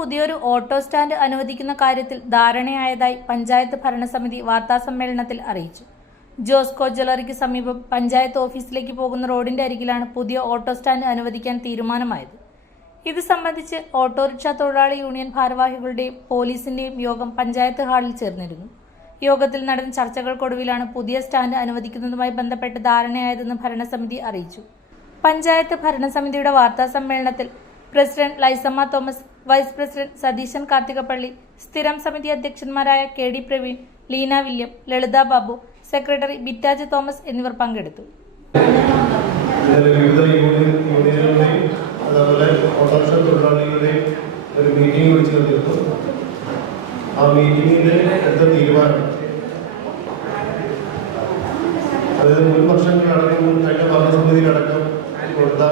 പുതിയൊരു auto stand അനുവദിക്കുന്ന കാര്യത്തിൽ ധാരണയായതായി പഞ്ചായത്ത് ഭരണസമിതി വാർത്താസമ്മേളനത്തിൽ അറിയിച്ചു. ജോസ്കോ ജ്വല്ലറിക്ക് സമീപം പഞ്ചായത്ത് ഓഫീസിലേക്ക് പോകുന്ന റോഡിന്റെ അരികിലാണ് പുതിയ ഓട്ടോ സ്റ്റാൻഡ് അനുവദിക്കാൻ തീരുമാനമായത്. ഇത് സംബന്ധിച്ച് ഓട്ടോറിക്ഷ തൊഴിലാളി യൂണിയൻ ഭാരവാഹികളുടെയും പോലീസിന്റെയും യോഗം പഞ്ചായത്ത് ഹാളിൽ ചേർന്നിരുന്നു. യോഗത്തിൽ നടന്ന ചർച്ചകൾക്കൊടുവിലാണ് പുതിയ സ്റ്റാൻഡ് അനുവദിക്കുന്നതുമായി ബന്ധപ്പെട്ട് ധാരണയായതെന്ന് ഭരണസമിതി അറിയിച്ചു. പഞ്ചായത്ത് ഭരണസമിതിയുടെ വാർത്താസമ്മേളനത്തിൽ president Lissamma Thomas, vice president Satheesan Karthikappally, സ്ഥിരം സമിതി അധ്യക്ഷന്മാരായ KD പ്രവീൺ, ലീന വില്യം, ലളിത ബാബു, സെക്രട്ടറി ബിറ്റാജ് തോമസ് എന്നിവർ പങ്കെടുത്തു. ഒരു മീറ്റിംഗ് വിളിച്ചു ചേർത്തിരുന്നു. ആ മീറ്റിംഗിൽ എടുത്ത തീരുമാനം, അതായത് മുൻ വർഷങ്ങളടക്കം കഴിഞ്ഞ ഭരണസമിതിയിലടക്കം കൊടുത്ത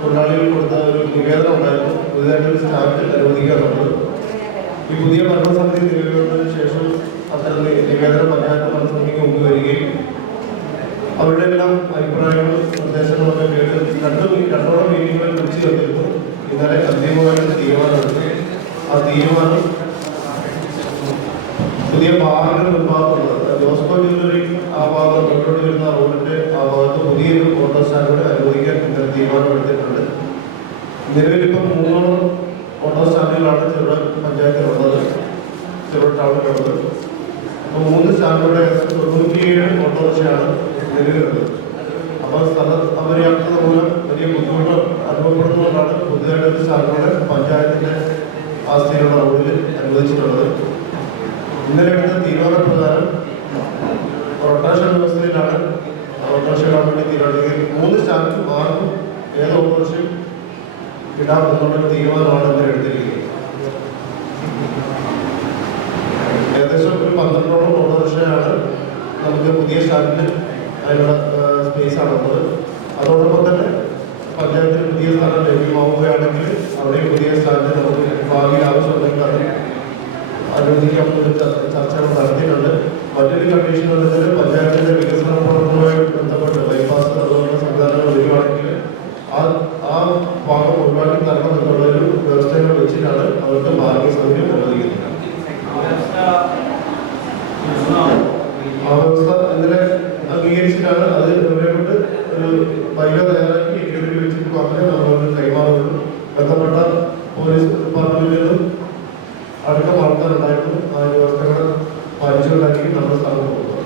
തൊഴിലാളികൾ കൊടുത്ത ഒരു നിവേദനം ഉണ്ടായിരുന്നു. പുതിയതായിട്ടൊരു സ്റ്റാൻഡ് അനുവദിക്കാറുള്ളത്. ഈ പുതിയ ഭരണസമിതി നിലവിലുള്ളതിന് ശേഷം അത്തരം നിവേദനം പഞ്ചായത്ത് ഭരണസമിതിക്ക് മുമ്പ് വരികയും അവരുടെ എല്ലാം അഭിപ്രായങ്ങളും നിർദ്ദേശങ്ങളൊക്കെ കേട്ട് രണ്ടോളം മീറ്റിങ്ങുകൾ വിളിച്ചു ചേർത്തിരുന്നു. ഇന്നലെ അന്തിമമായിട്ട് തീരുമാനമെടുത്തു. ആ തീരുമാനം പുതിയ ഭാഗങ്ങൾ നിർമ്മാണമുള്ളത് ജോസ്കോ ജ്വല്ലറി ആ ഭാഗം മുന്നോട്ട് വരുന്ന റോഡിന്റെ ആ ഭാഗത്ത് പുതിയൊരു ഓട്ടോ സ്റ്റാൻഡ് അനുവദിക്കാൻ ഇന്നലെ തീരുമാനമെടുത്തിട്ടുണ്ട്. നിലവിലിപ്പം 3 ഓട്ടോ സ്റ്റാൻഡുകളാണ് ചെറുപുഴ പഞ്ചായത്തിലുള്ളത്, ചെറുപുഴ ടൗണിലുള്ളത്. അപ്പോൾ 3 സ്റ്റാൻഡുകളുടെ 97 ഓട്ടോറിക്ഷയാണ് നിലവിലുള്ളത്. അപ്പോൾ സ്ഥല അപര്യാപ്തത മൂലം വലിയ ബുദ്ധിമുട്ട് അനുഭവപ്പെടുന്നതുകൊണ്ടാണ് പുതിയതായിട്ടൊരു സ്റ്റാൻഡുകളെ പഞ്ചായത്തിന്റെ ആസ്തിയിലുള്ള റോഡിൽ അനുവദിച്ചിട്ടുള്ളത്. ഇന്നലെ എടുത്ത തീരുമാനപ്രകാരം റൊട്ടേഷൻ വ്യവസ്ഥയിലാണ് ഓട്ടോറിക്ഷ ഇടാൻ വേണ്ടി തീരുമാനിക്കുന്നത്. 3 സ്റ്റാൻഡ് മാർക്കും ഏത് ഓട്ടോറിക്ഷയും ഇടാൻ എന്നുള്ളൊരു തീരുമാനമാണ് ഇന്നലെ എടുത്തിരിക്കുന്നത്. ഏകദേശം ഒരു 12ഓളം ഓട്ടോറിക്ഷയാണ് നമുക്ക് പുതിയ സ്റ്റാൻഡിൽ അതിനുള്ള സ്പേസാണുള്ളത്. അതോടൊപ്പം തന്നെ പഞ്ചായത്തിൽ പുതിയ സ്ഥലം ലഭ്യമാവുകയാണെങ്കിൽ അവിടെ പുതിയ സ്റ്റാൻഡ് നമുക്ക് ഭാവിയിൽ ആവശ്യമുണ്ടെങ്കിൽ അത് അനുവദിക്കാമെന്നൊരു ചർച്ചകൾ നടത്തിയിട്ടുണ്ട്. മറ്റൊരു കണ്ടീഷൻ എന്ന് വെച്ചാൽ പഞ്ചായത്തിന്റെ വികസന പ്രവർത്തനവുമായി ബന്ധപ്പെട്ട് ബൈപ്പാസ് അതുപോലുള്ള സംവിധാനങ്ങൾ വരികയാണെങ്കിൽ ആ ഭാഗം ഒഴിവാക്കി തരണം എന്നുള്ളൊരു വ്യവസ്ഥകൾ വെച്ചിട്ടാണ് അവർക്ക് പാർക്കിംഗ് സൗകര്യം അനുവദിക്കുന്നത്. ആ വ്യവസ്ഥ ഇന്നലെ അംഗീകരിച്ചിട്ടാണ് അത് അവരെ കൊണ്ട് ഒരു ബൈല തയ്യാറാക്കി എഗ്രിമെന്റ് വെച്ചിട്ട് മാത്രമേ നമ്മൾ കൈമാറുള്ളൂ. ബന്ധപ്പെട്ട പോലീസ് ഡിപ്പാർട്ട്മെന്റിൽ നിന്നും അടക്കം ആൾക്കാരുണ്ടായിരുന്നു. ആ വ്യവസ്ഥകൾ പാലിച്ചുകൊണ്ടായിരിക്കും നമ്മുടെ സ്ഥലം പോകുന്നത്.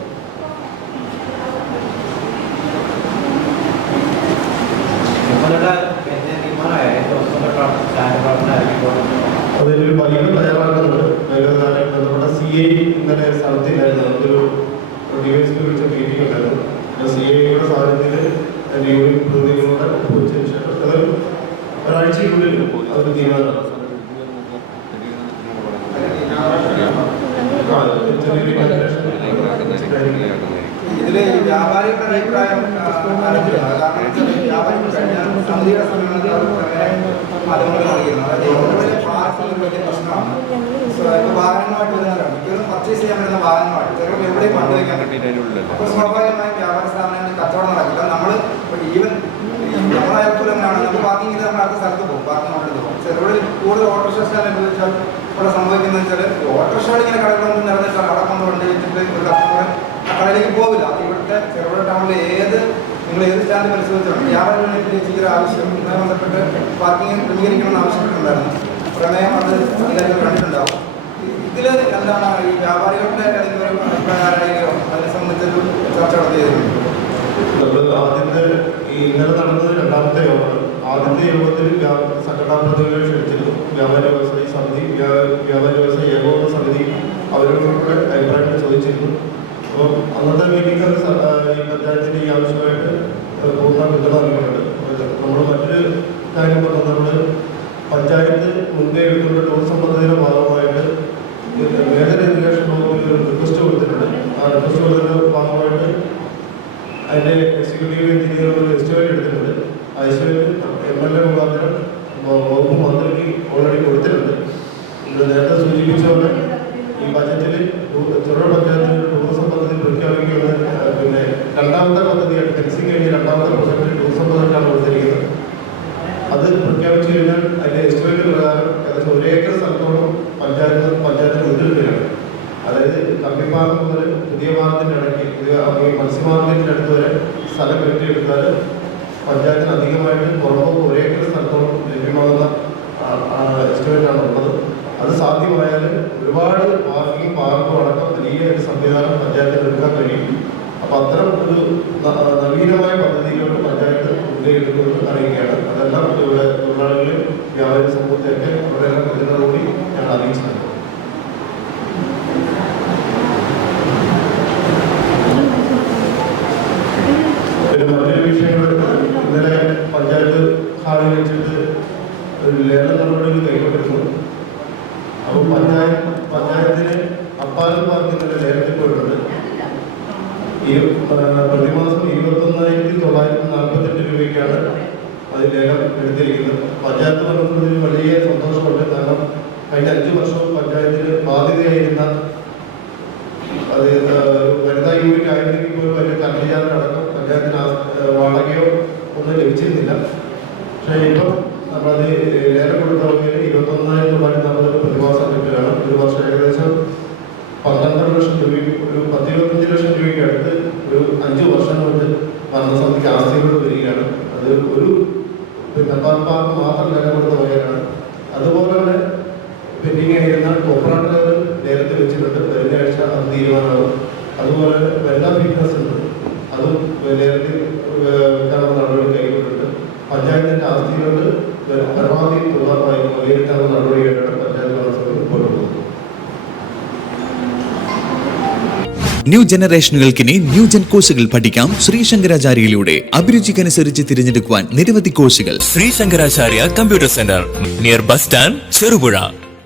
അതിലൊരു ബൈല തയ്യാറാക്കുന്നുണ്ട്. ബൈലുമായി ബന്ധപ്പെട്ട CA ഇന്നലെ സ്ഥലത്തില്ലായിരുന്നു. ഒരു ഡിവൈഎസ്പി വിളിച്ച മീറ്റിംഗ് ഉണ്ടായിരുന്നു. CAയുടെ സാന്നിധ്യത്തിൽ യൂണിയൻ പ്രതിനിധികളുടെ ഒപ്പുവെച്ചതിന് ശേഷം അത് ഒരാഴ്ചയ്ക്കുള്ളിൽ അതൊരു തീരുമാനമാണ്. ഇതില് വ്യാപാരികളുടെ അഭിപ്രായം സമിതിയുടെ മാധ്യമങ്ങൾ നൽകിയിരുന്നു. അതായത് പാർക്കിംഗ് വലിയ പ്രശ്നമാണ്. വാഹനങ്ങളായിട്ട് വരുന്നവരാണ് മിക്കവരും പർച്ചേസ് ചെയ്യാൻ വരുന്ന വാഹനങ്ങളായിട്ട് ചിലപ്പോൾ എവിടെയും കൊണ്ടുവയ്ക്കാൻ പറ്റിയിട്ടില്ല. അപ്പോൾ സ്വാഭാവികമായും വ്യാപാര സ്ഥാപനങ്ങളിൽ കച്ചവടം നടക്കില്ല. നമ്മൾ ഈവൻ നമ്മളായാലും നമ്മൾ പാർക്കിംഗ് ചെയ്ത് നമ്മൾ അടുത്ത സ്ഥലത്ത് പോകും, പാർക്കിംഗ് അവിടെ പോകും. ചിലവിടെ കൂടുതൽ ഓട്ടോറിക്ഷ സ്റ്റാൻഡ് അനുവദിച്ചാൽ ഇവിടെ സംഭവിക്കുന്നത് വെച്ചാൽ ഓട്ടോറിക്ഷ ഇങ്ങനെ കടകളൊന്നും നിറഞ്ഞിട്ടാണ് അവിടെ കൊണ്ട് വണ്ടി വെച്ചിട്ട് ഒരു കസ്റ്റമർ ആ കടയിലേക്ക് പോകില്ല. ഇവിടുത്തെ ചെറുപുഴ ടൗണിൽ നിങ്ങൾ ഏത് സ്റ്റാൻഡ് പരിശോധിച്ചാണ് വ്യാപാര യൂണിറ്റിലേക്ക് ആവശ്യം ഇതുമായി ബന്ധപ്പെട്ട് പാർക്കിംഗ് ക്രമീകരിക്കണമെന്ന് ആവശ്യപ്പെട്ടിട്ടുണ്ടായിരുന്നു. പ്രമേയം അത് എല്ലാവരും കണ്ടിട്ടുണ്ടാവും. ഇതിൽ എന്താണ് ഈ വ്യാപാരികളുടെ അഭിപ്രായമായോ അതിനെ സംബന്ധിച്ചൊരു ചർച്ച നടത്തിയിരുന്നു. ആദ്യത്തെ ഇന്നലെ നടന്നത് 2ാമത്തെ യോഗമാണ്. ആദ്യത്തെ യോഗത്തിൽ സംഘടനാ പ്രതിനിധികളെ ക്ഷണിച്ചിരുന്നു. വ്യാപാരി വ്യവസായി സമിതി, വ്യാപാരി വ്യവസായി ഏകോപന സമിതി അവരുടെ അഭിപ്രായങ്ങൾ ചോദിച്ചിരുന്നു. അപ്പോൾ അന്നത്തെ മീറ്റിംഗ് ഈ പഞ്ചായത്തിൻ്റെ ഈ ആവശ്യമായിട്ട് പൂർണ്ണ പിന്തുണ നൽകിയിട്ടുണ്ട്. നമ്മൾ മറ്റൊരു കാര്യം പറഞ്ഞത് നമ്മൾ പഞ്ചായത്ത് മുൻകൈ എടുക്കുന്ന ടൂറിസം പദ്ധതിയുടെ ഭാഗമായിട്ട് മേജർ ഇറിഗേഷൻ വകുപ്പിൽ ഒരു റിക്വസ്റ്റ് കൊടുത്തിട്ടുണ്ട്. ആ റിക്വസ്റ്റ് കൊടുത്തതിൻ്റെ ഭാഗമായിട്ട് അതിൻ്റെ എക്സിക്യൂട്ടീവ് എഞ്ചിനീയർ ഒരു എസ്റ്റിമേറ്റ് എടുത്തിട്ടുണ്ട്. ആ എസ്റ്റിമേറ്റ് MLA മുഖാന്തരം വകുപ്പ് മന്ത്രിക്ക് ഓൾറെഡി കൊടുത്തിട്ടുണ്ട്. നേരത്തെ സൂചിപ്പിച്ചുകൊണ്ട് ഈ ബജറ്റിൽ ചെറുപുഴ പഞ്ചായത്തിൽ ടൂറിസം പദ്ധതി പ്രഖ്യാപിക്കുന്നത് പിന്നെ 2ാമത്തെ പദ്ധതിയായിട്ട് ഫെൻസിങ് കഴിഞ്ഞ് 2ാമത്തെ പ്രൊജക്റ്റിൽ ടൂറിസം പദ്ധതിയാണ് കൊടുത്തിരിക്കുന്നത്. അത് പ്രഖ്യാപിച്ചു കഴിഞ്ഞാൽ അതിൻ്റെ എസ്റ്റിമേറ്റ് പ്രകാരം ഏകദേശം 1 അകറ്റിയെടുത്താൽ പഞ്ചായത്തിന് അധികമായിട്ട് പുറമെ ഒരേക്കർ സ്ഥലത്തോളം ലഭ്യമാകുന്ന എസ്റ്റിമേറ്റാണ് ഉള്ളത്. അത് സാധ്യമായാൽ ഒരുപാട് പാർക്കും അടക്കം വലിയ ഒരു സംവിധാനം പഞ്ചായത്തിന് എടുക്കാൻ കഴിയും. അപ്പോൾ അത്തരം ഒരു നവീനമായ പദ്ധതിയിലോട്ട് പഞ്ചായത്ത് മുൻകൈയെടുക്കുന്നത് അറിയിക്കുകയാണ്. അതെല്ലാം ഇവിടെ തൊഴിലാളികൾ വ്യാപാരി സമൂഹത്തെയൊക്കെ അവരെല്ലാം വരുന്നതോടുകൂടി ഞാൻ അറിയിച്ചത്. പിന്നെ മറ്റൊരു വിഷയങ്ങൾ ഇന്നലെ പഞ്ചായത്ത് ഹാളിൽ വെച്ചിട്ട് ഒരു ലേല നടപടികൾ കൈക്കൊണ്ടിരുന്നു. അപ്പോൾ പഞ്ചായത്തിന് അപ്പാലം പാർക്കിന്റെ ലേലത്തിൽ പോയിട്ടുണ്ട്. പ്രതിമാസം 21,948 രൂപയ്ക്കാണ് അത് ലേലം എടുത്തിരിക്കുന്നത്. പഞ്ചായത്ത് ഭരണസമിതിയിൽ വലിയ സന്തോഷമുണ്ട്. കാരണം കഴിഞ്ഞ 5 വർഷവും പഞ്ചായത്തിന് ബാധ്യതയായിരുന്ന അത് വനിതാ യൂണിറ്റ് ആയിരുന്നെങ്കിൽ പോലും അതിൻ്റെ കറണ്ട് ചാർജ് അടക്കം പഞ്ചായത്തിന് വാടകയോ ഒന്നും ലഭിച്ചിരുന്നില്ല. പക്ഷേ ഇപ്പം നമ്മളത് ലേലം കൊടുത്ത വകയിൽ 21,940 പ്രതിമാസം ലഭ്യമാണ്. ഒരു വർഷം ഏകദേശം 12 ലക്ഷം രൂപയ്ക്ക് ഒരു 10-25 ലക്ഷം രൂപയ്ക്ക് അടുത്ത് ഒരു 5 വർഷം കൊണ്ട് ഭരണസമിതിക്ക് ആസ്തികൾ വരികയാണ്. അത് ഒരു പാർക്ക് മാത്രം ലേലം കൊടുത്ത വകയിലാണ്. അതുപോലെ തന്നെ പെൻഡിങ് ആയിരുന്ന ഓപ്പറേറ്റർ നേരത്തെ വെച്ചിട്ടുണ്ട്. വരുന്ന ആഴ്ച അത് തീരുമാനമാകും. അതുപോലെ വനിതാ ഫിറ്റ്നസ് ഉണ്ട്, അതും ലേലത്തിൽ വെക്കാനുള്ള നടപടി കൈക്കൊണ്ടിട്ടുണ്ട്. പഞ്ചായത്തിൻ്റെ ആസ്തികളോട് പരമാവധി തുക വിലയിരുത്താനുള്ള നടപടിയായിട്ടാണ് പഞ്ചായത്ത് ഭരണസമിതി മുമ്പോട്ട് പോകുന്നത്. ന്യൂ ജനറേഷനുകൾക്കിനി ന്യൂജൻ കോഴ്സുകൾ പഠിക്കാം ശ്രീശങ്കരാചാര്യയിലൂടെ. അഭിരുചിക്കനുസരിച്ച് തിരഞ്ഞെടുക്കുവാൻ നിരവധി കോഴ്സുകൾ. Sree Sankaracharya computer centre, near bus stand, Cherupuzha.